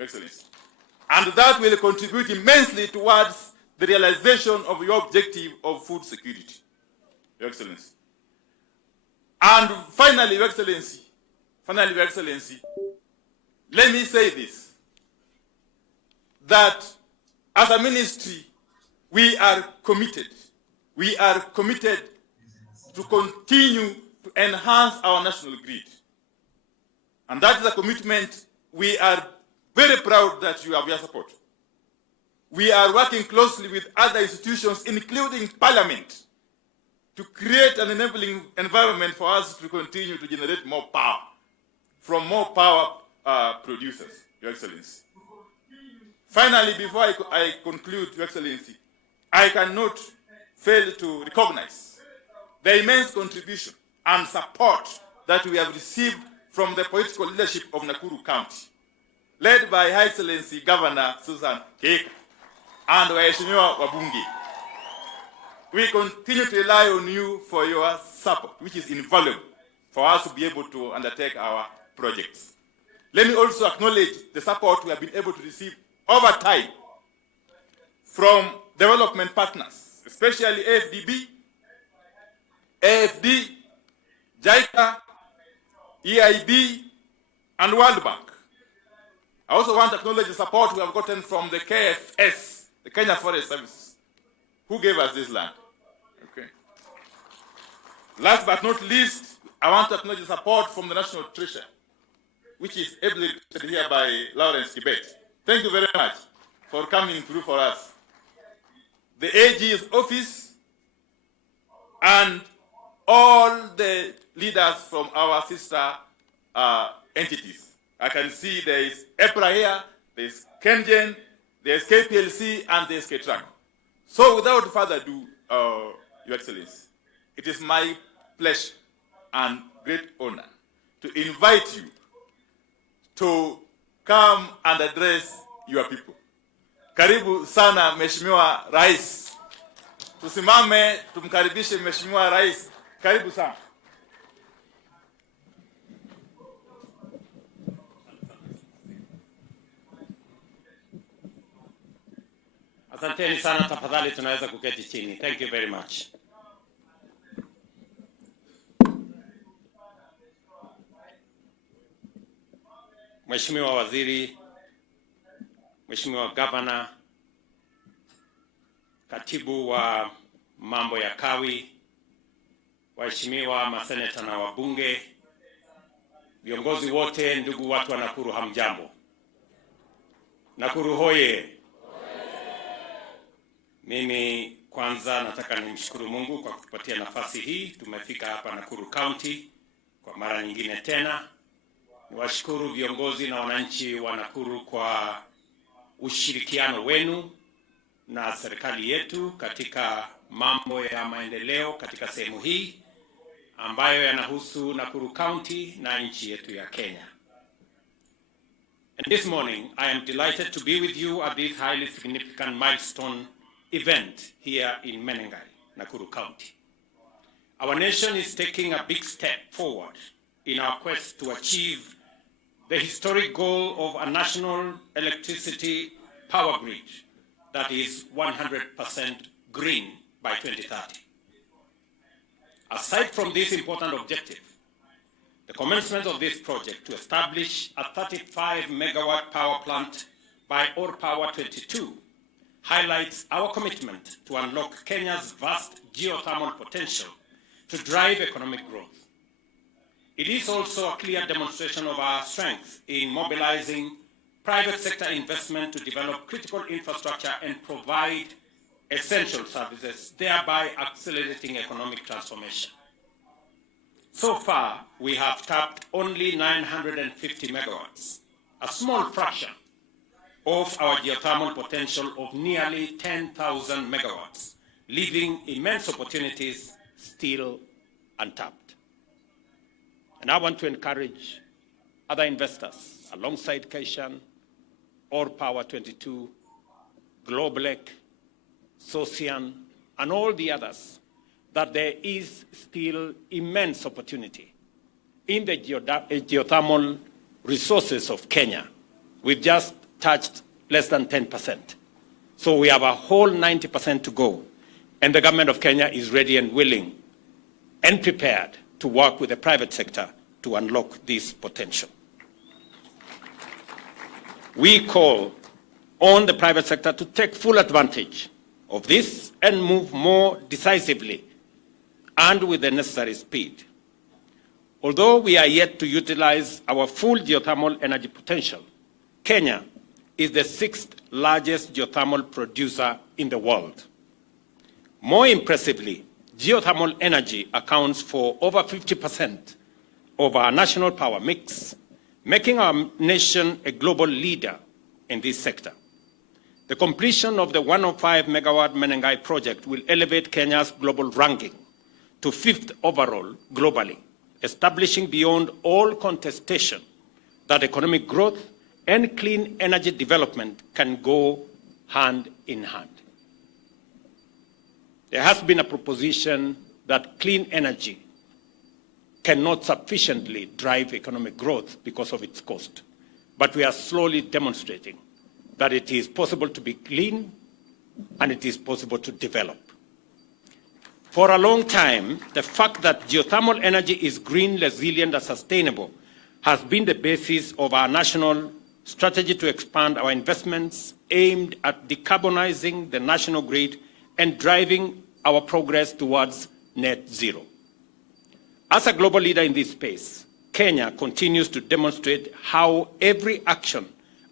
Your Excellency. And that will contribute immensely towards the realization of your objective of food security, Your Excellency. And finally, Your Excellency, let me say this, that as a ministry, we are committed to continue to enhance our national grid. And that is a commitment we are very proud that you have your support. We are working closely with other institutions, including Parliament, to create an enabling environment for us to continue to generate more power from more power producers, Your Excellency. Finally, before I conclude, Your Excellency, I cannot fail to recognize the immense contribution and support that we have received from the political leadership of Nakuru County, led by Her Excellency Governor Susan Keka and Waheshimiwa Wabunge. We continue to rely on you for your support, which is invaluable for us to be able to undertake our projects. Let me also acknowledge the support we have been able to receive over time from development partners, especially AFDB, AFD, JICA, EIB, and World Bank. I also want to acknowledge the support we have gotten from the KFS, the Kenya Forest Services, who gave us this land. Okay. Last but not least, I want to acknowledge the support from the National Treasury, which is ably represented here by Lawrence Kibet. Thank you very much for coming through for us. The AG's office and all the leaders from our sister entities. I can see there is EPRA here, there is KenGen, there is KPLC, and there is KTRAC. So without further ado, Your Excellency, it is my pleasure and great honor to invite you to come and address your people. Karibu sana Mheshimiwa Rais. Tusimame tumkaribishe Mheshimiwa Rais. Karibu sana. Asanteni sana, tafadhali tunaweza kuketi chini. Thank you very much. Mheshimiwa Waziri, Mheshimiwa Governor, Katibu wa mambo ya kawi, waheshimiwa maseneta na wabunge, viongozi wote, ndugu watu wa Nakuru, hamjambo. Nakuru hoye. Mimi kwanza nataka nimshukuru Mungu kwa kutupatia nafasi hii. Tumefika hapa Nakuru County kwa mara nyingine tena. Niwashukuru viongozi na wananchi wa Nakuru kwa ushirikiano wenu na serikali yetu katika mambo ya maendeleo katika sehemu hii ambayo yanahusu Nakuru County na nchi yetu ya Kenya. And this morning I am delighted to be with you at this highly significant milestone event here in Menengai, Nakuru County. Our nation is taking a big step forward in our quest to achieve the historic goal of a national electricity power grid that is 100% green by 2030. Aside from this important objective, the commencement of this project to establish a 35-megawatt power plant by Orpower 22 highlights our commitment to unlock Kenya's vast geothermal potential to drive economic growth. It is also a clear demonstration of our strength in mobilizing private sector investment to develop critical infrastructure and provide essential services, thereby accelerating economic transformation. So far, we have tapped only 950 megawatts, a small fraction of our geothermal potential of nearly 10,000 megawatts, leaving immense opportunities still untapped. And I want to encourage other investors alongside Kaishan, Orpower 22, Globalec, Socian, and all the others, that there is still immense opportunity in the geothermal resources of Kenya, with just touched less than 10%. So we have a whole 90% to go. And the government of Kenya is ready and willing and prepared to work with the private sector to unlock this potential. We call on the private sector to take full advantage of this and move more decisively and with the necessary speed. Although we are yet to utilize our full geothermal energy potential, Kenya is the 6th largest geothermal producer in the world. More impressively, geothermal energy accounts for over 50% of our national power mix, making our nation a global leader in this sector. The completion of the 105 megawatt Menengai project will elevate Kenya's global ranking to 5th overall globally, establishing beyond all contestation that economic growth and clean energy development can go hand in hand. There has been a proposition that clean energy cannot sufficiently drive economic growth because of its cost. But we are slowly demonstrating that it is possible to be clean and it is possible to develop. For a long time, the fact that geothermal energy is green, resilient, and sustainable has been the basis of our national strategy to expand our investments aimed at decarbonizing the national grid and driving our progress towards net zero. As a global leader in this space, Kenya continues to demonstrate how every action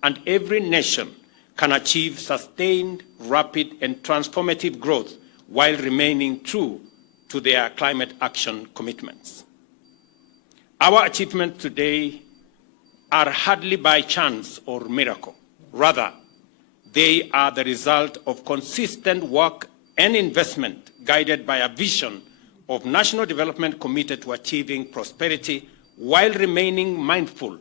and every nation can achieve sustained, rapid, and transformative growth while remaining true to their climate action commitments. Our achievements today are hardly by chance or miracle. Rather, they are the result of consistent work and investment guided by a vision of national development committed to achieving prosperity while remaining mindful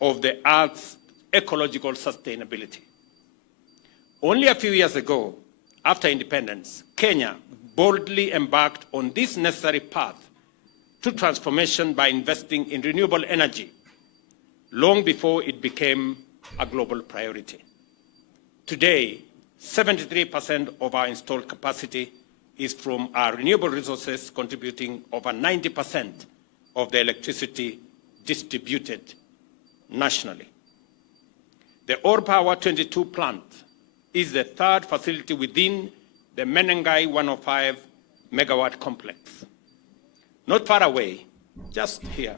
of the Earth's ecological sustainability. Only a few years ago, after independence, Kenya boldly embarked on this necessary path to transformation by investing in renewable energy long before it became a global priority. Today, 73% of our installed capacity is from our renewable resources, contributing over 90% of the electricity distributed nationally. The Orpower 22 plant is the 3rd facility within the Menengai 105 megawatt complex. Not far away, just here,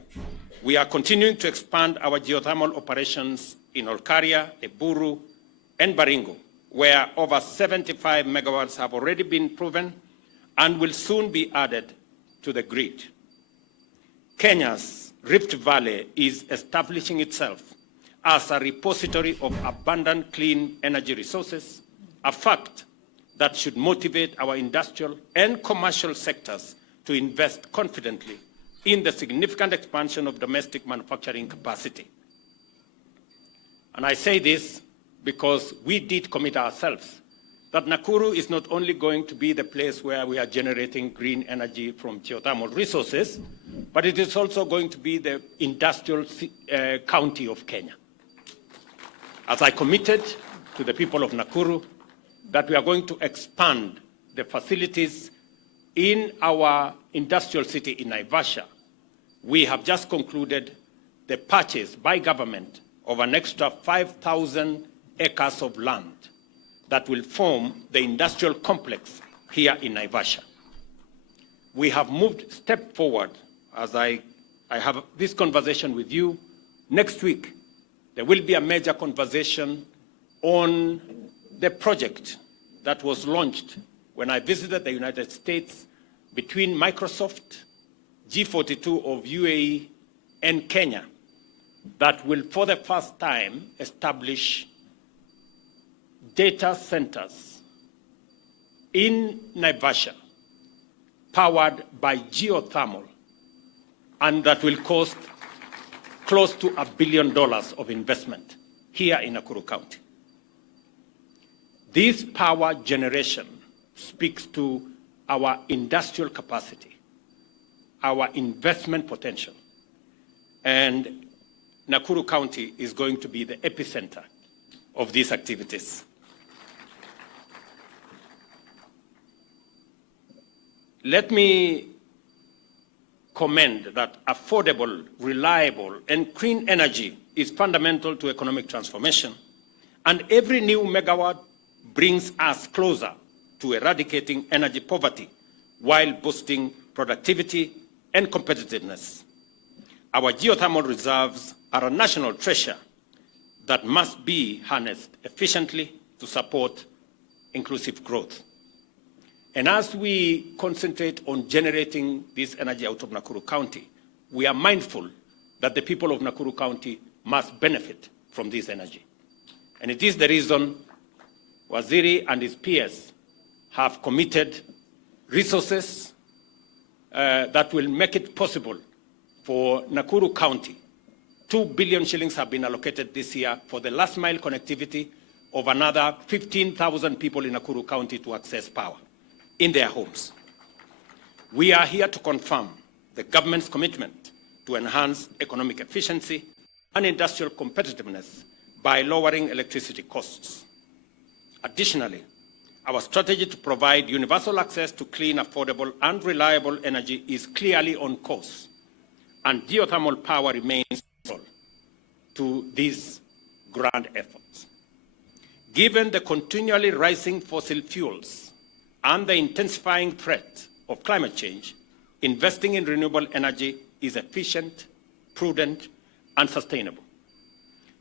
we are continuing to expand our geothermal operations in Olkaria, Eburu, and Baringo, where over 75 megawatts have already been proven and will soon be added to the grid. Kenya's Rift Valley is establishing itself as a repository of abundant clean energy resources, a fact that should motivate our industrial and commercial sectors to invest confidently in the significant expansion of domestic manufacturing capacity. And I say this because we did commit ourselves that Nakuru is not only going to be the place where we are generating green energy from geothermal resources, but it is also going to be the industrial county of Kenya. As I committed to the people of Nakuru that we are going to expand the facilities in our industrial city in Naivasha, we have just concluded the purchase by government of an extra 5,000 acres of land that will form the industrial complex here in Naivasha. We have moved a step forward as I have this conversation with you. Next week, there will be a major conversation on the project that was launched when I visited the United States between Microsoft, G42 of UAE, and Kenya that will, for the first time, establish data centers in Naivasha powered by geothermal, and that will cost close to $1 billion of investment here in Nakuru County. This power generation speaks to our industrial capacity, our investment potential, and Nakuru County is going to be the epicenter of these activities. Let me commend that affordable, reliable, and clean energy is fundamental to economic transformation, and every new megawatt brings us closer to eradicating energy poverty while boosting productivity and competitiveness. Our geothermal reserves are a national treasure that must be harnessed efficiently to support inclusive growth. And as we concentrate on generating this energy out of Nakuru County, we are mindful that the people of Nakuru County must benefit from this energy. And it is the reason Waziri and his peers have committed resources that will make it possible for Nakuru County. 2 billion shillings have been allocated this year for the last mile connectivity of another 15,000 people in Nakuru County to access power in their homes. We are here to confirm the government's commitment to enhance economic efficiency and industrial competitiveness by lowering electricity costs. Additionally, our strategy to provide universal access to clean, affordable, and reliable energy is clearly on course, and geothermal power remains central to these grand efforts. Given the continually rising fossil fuels and the intensifying threat of climate change, investing in renewable energy is efficient, prudent, and sustainable.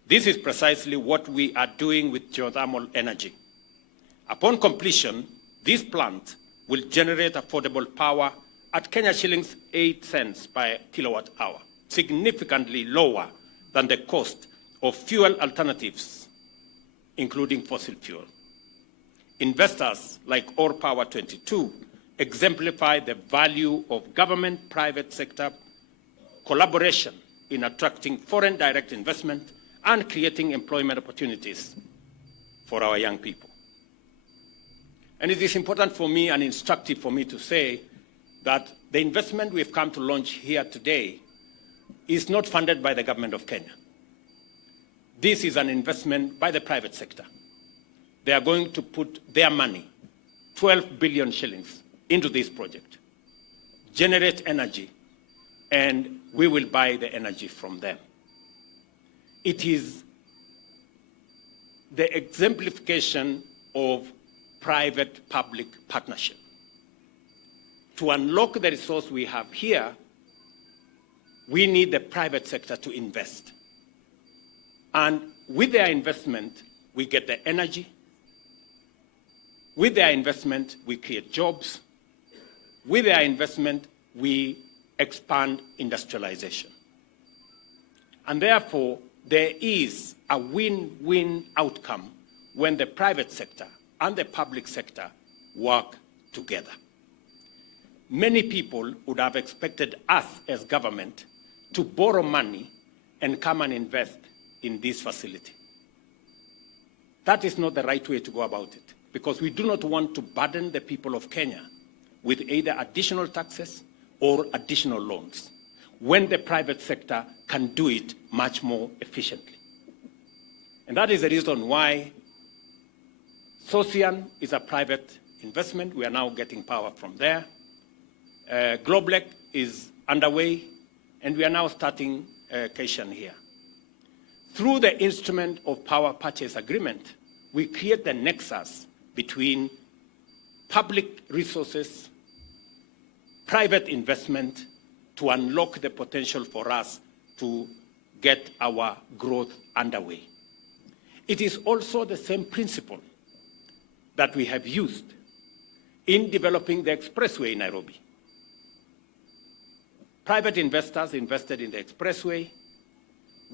This is precisely what we are doing with geothermal energy. Upon completion, this plant will generate affordable power at Kenya shillings 8 cents per kilowatt hour, significantly lower than the cost of fuel alternatives, including fossil fuel. Investors like Orpower 22 exemplify the value of government-private sector collaboration in attracting foreign direct investment and creating employment opportunities for our young people. And it is important for me and instructive for me to say that the investment we've come to launch here today is not funded by the government of Kenya. This is an investment by the private sector. They are going to put their money, 12 billion shillings, into this project, generate energy, and we will buy the energy from them. It is the exemplification of private-public partnership. To unlock the resource we have here, we need the private sector to invest. And with their investment, we get the energy. With their investment, we create jobs. With their investment, we expand industrialization. And therefore, there is a win-win outcome when the private sector and the public sector work together. Many people would have expected us as government to borrow money and come and invest in this facility. That is not the right way to go about it, because we do not want to burden the people of Kenya with either additional taxes or additional loans, when the private sector can do it much more efficiently. And that is the reason why Socian is a private investment. We are now getting power from there. Globlec is underway, and we are now starting Kaishan here. Through the instrument of power purchase agreement, we create the nexus between public resources, private investment, to unlock the potential for us to get our growth underway. It is also the same principle that we have used in developing the expressway in Nairobi. Private investors invested in the expressway.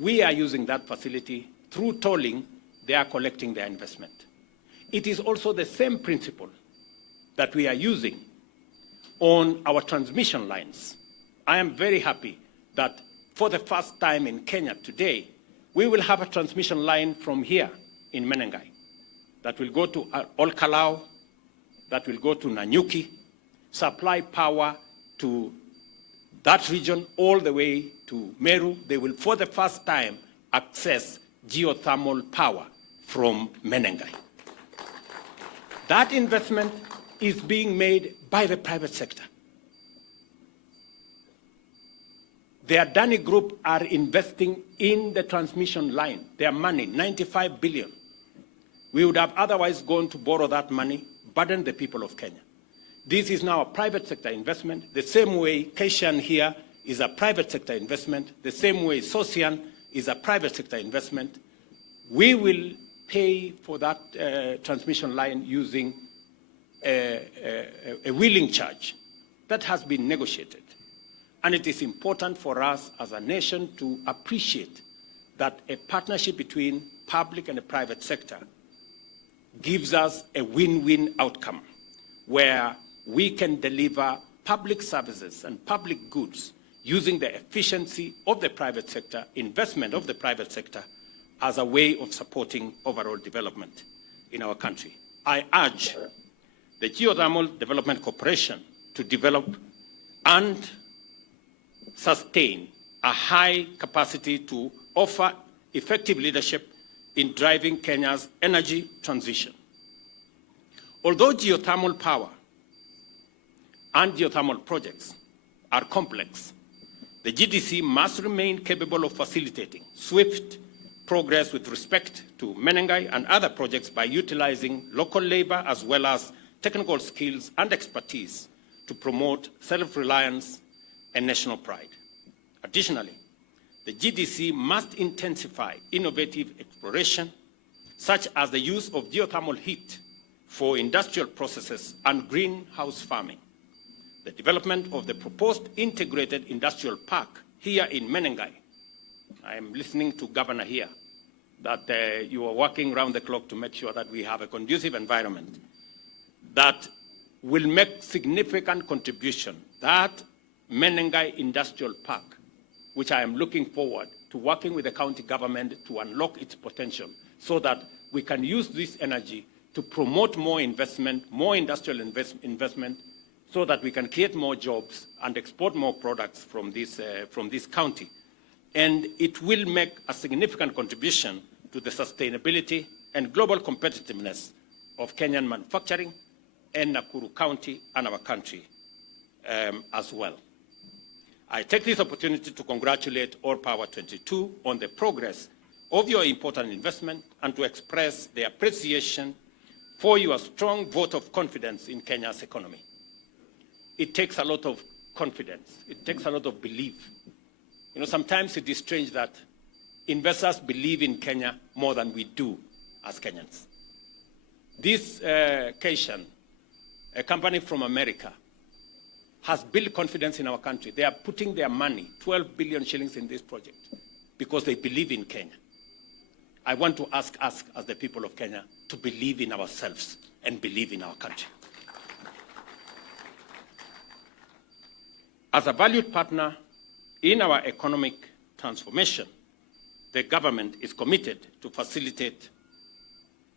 We are using that facility. Through tolling, they are collecting their investment. It is also the same principle that we are using on our transmission lines. I am very happy that for the first time in Kenya today, we will have a transmission line from here in Menengai that will go to Olkalau, that will go to Nanyuki, supply power to that region all the way to Meru. They will, for the first time, access geothermal power from Menengai. That investment is being made by the private sector. The Adani Group are investing in the transmission line. Their money, 95 billion. We would have otherwise gone to borrow that money, burden the people of Kenya. This is now a private sector investment, the same way Keshan here is a private sector investment, the same way Sosian is a private sector investment. We will pay for that transmission line using a wheeling charge that has been negotiated. And it is important for us as a nation to appreciate that a partnership between public and the private sector gives us a win-win outcome where we can deliver public services and public goods using the efficiency of the private sector, investment of the private sector, as a way of supporting overall development in our country. I urge the Geothermal Development Corporation to develop and sustain a high capacity to offer effective leadership in driving Kenya's energy transition. Although geothermal power and geothermal projects are complex, the GDC must remain capable of facilitating swift progress with respect to Menengai and other projects by utilizing local labor as well as technical skills and expertise to promote self-reliance and national pride. Additionally, the GDC must intensify innovative exploration, such as the use of geothermal heat for industrial processes and greenhouse farming. The development of the proposed integrated industrial park here in Menengai. I am listening to Governor here that you are working round the clock to make sure that we have a conducive environment that will make significant contribution. That Menengai Industrial Park, which I am looking forward to working with the county government to unlock its potential so that we can use this energy to promote more investment, more industrial investment, so that we can create more jobs and export more products from this county. And it will make a significant contribution to the sustainability and global competitiveness of Kenyan manufacturing and Nakuru County and our country as well. I take this opportunity to congratulate Orpower 22 on the progress of your important investment and to express the appreciation for your strong vote of confidence in Kenya's economy. It takes a lot of confidence. It takes a lot of belief. You know, sometimes it is strange that investors believe in Kenya more than we do as Kenyans. This Keshan, a company from America, has built confidence in our country. They are putting their money, 12 billion shillings in this project, because they believe in Kenya. I want to ask us, as the people of Kenya, to believe in ourselves and believe in our country. As a valued partner in our economic transformation, the government is committed to facilitate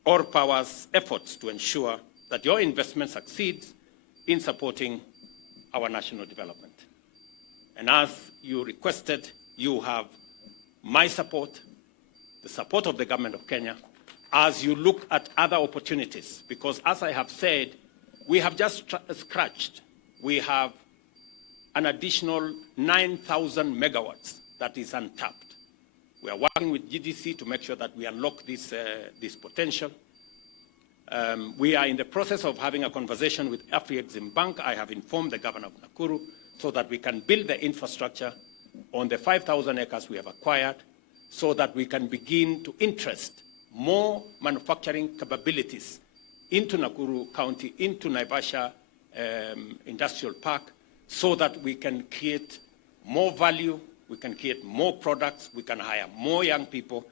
Orpower's efforts to ensure that your investment succeeds in supporting our national development. And as you requested, you have my support, the support of the government of Kenya, as you look at other opportunities. Because as I have said, we have just scratched. We have an additional 9,000 megawatts that is untapped. We are working with GDC to make sure that we unlock this potential. We are in the process of having a conversation with Afrexim Bank. I have informed the governor of Nakuru so that we can build the infrastructure on the 5,000 acres we have acquired so that we can begin to interest more manufacturing capabilities into Nakuru County, into Naivasha Industrial Park, so that we can create more value, we can create more products, we can hire more young people,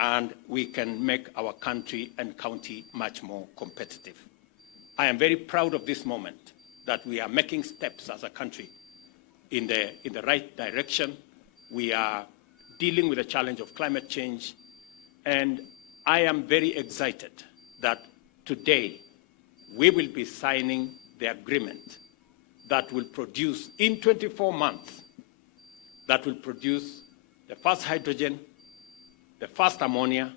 and we can make our country and county much more competitive. I am very proud of this moment that we are making steps as a country in the right direction. We are dealing with the challenge of climate change, and I am very excited that today we will be signing the agreement that will produce, in 24 months, that will produce the first hydrogen, the first ammonia,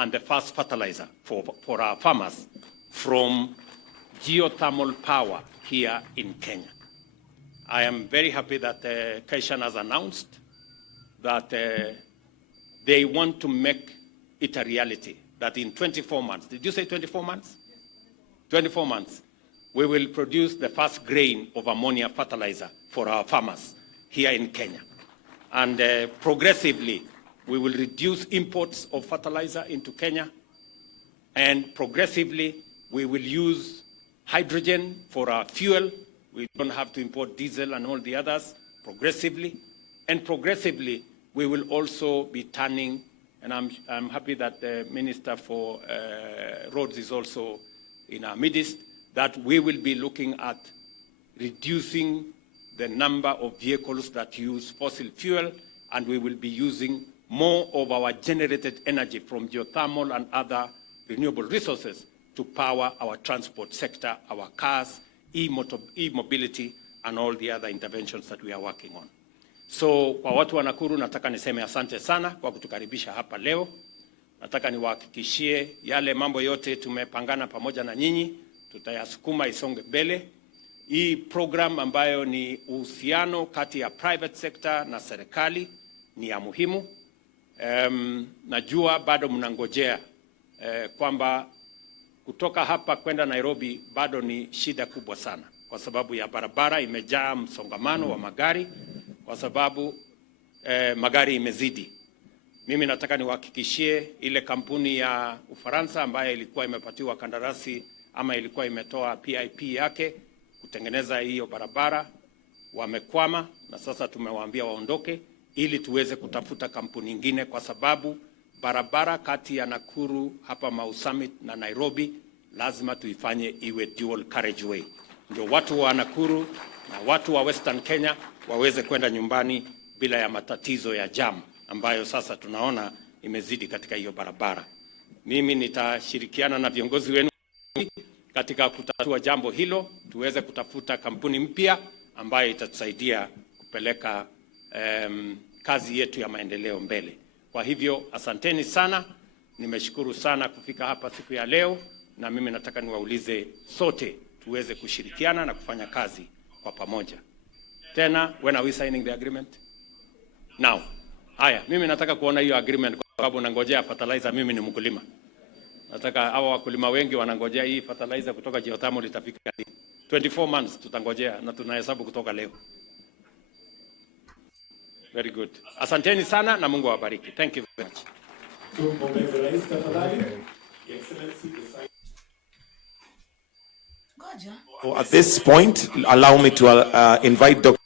and the first fertilizer for our farmers from geothermal power here in Kenya. I am very happy that Kaishan has announced that they want to make it a reality, that in 24 months, did you say 24 months? 24 months, we will produce the first grain of ammonia fertilizer for our farmers here in Kenya. And progressively, we will reduce imports of fertilizer into Kenya. And progressively, we will use hydrogen for our fuel. We don't have to import diesel and all the others progressively. And progressively, we will also be turning, and I'm happy that the Minister for Roads is also in our midst, that we will be looking at reducing the number of vehicles that use fossil fuel, and we will be using more of our generated energy from geothermal and other renewable resources to power our transport sector, our cars, e-mobility, and all the other interventions that we are working on. So kwa watu wa Nakuru nataka niseme asante sana kwa kutukaribisha hapa leo. Nataka niwahakikishie yale mambo yote tumepangana pamoja na nyinyi, tutayasukuma isonge mbele. Hii program ambayo ni uhusiano kati ya private sector na serikali ni ya muhimu. Najua bado mnangojea kwamba kutoka hapa kwenda Nairobi bado ni shida kubwa sana kwa sababu ya barabara imejaa msongamano wa magari, kwa sababu magari imezidi. Mimi nataka niwahakikishie ile kampuni ya Ufaransa ambayo ilikuwa imepatiwa kandarasi ama ilikuwa imetoa PIP yake kutengeneza hiyo barabara, wamekwama, na sasa tumewaambia waondoke ili tuweze kutafuta kampuni nyingine, kwa sababu barabara kati ya Nakuru hapa Mau Summit na Nairobi lazima tuifanye iwe dual carriageway, ndio watu wa Nakuru na watu wa Western Kenya waweze kwenda nyumbani bila ya matatizo ya jam ambayo sasa tunaona imezidi katika hiyo barabara. Mimi nitashirikiana na viongozi wenu katika kutatua jambo hilo, tuweze kutafuta kampuni mpya ambayo itatusaidia kupeleka kazi yetu ya maendeleo mbele. Kwa hivyo asanteni sana, nimeshukuru sana kufika hapa siku ya leo, na mimi nataka niwaulize sote tuweze kushirikiana na kufanya kazi kwa pamoja. Tena, when are we signing the agreement? Now. Haya, mimi nataka kuona hiyo agreement kwa sababu nangojea fertilizer. Mimi ni mkulima. Nataka hawa wakulima wengi wanangojea hii fertilizer kutoka geothermal itafika 24 months tutangojea, na tunahesabu kutoka leo. Very good. Asanteni sana na Mungu awabariki. Thank you very much. At this point, allow me to invite Dr.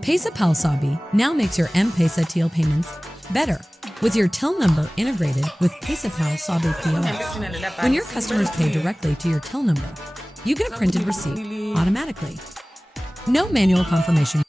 PesaPal Sabi now makes your M-Pesa Teal payments better with your till number integrated with PesaPal Sabi POS. When your customers pay directly to your till number, you get a printed receipt automatically. No manual confirmation.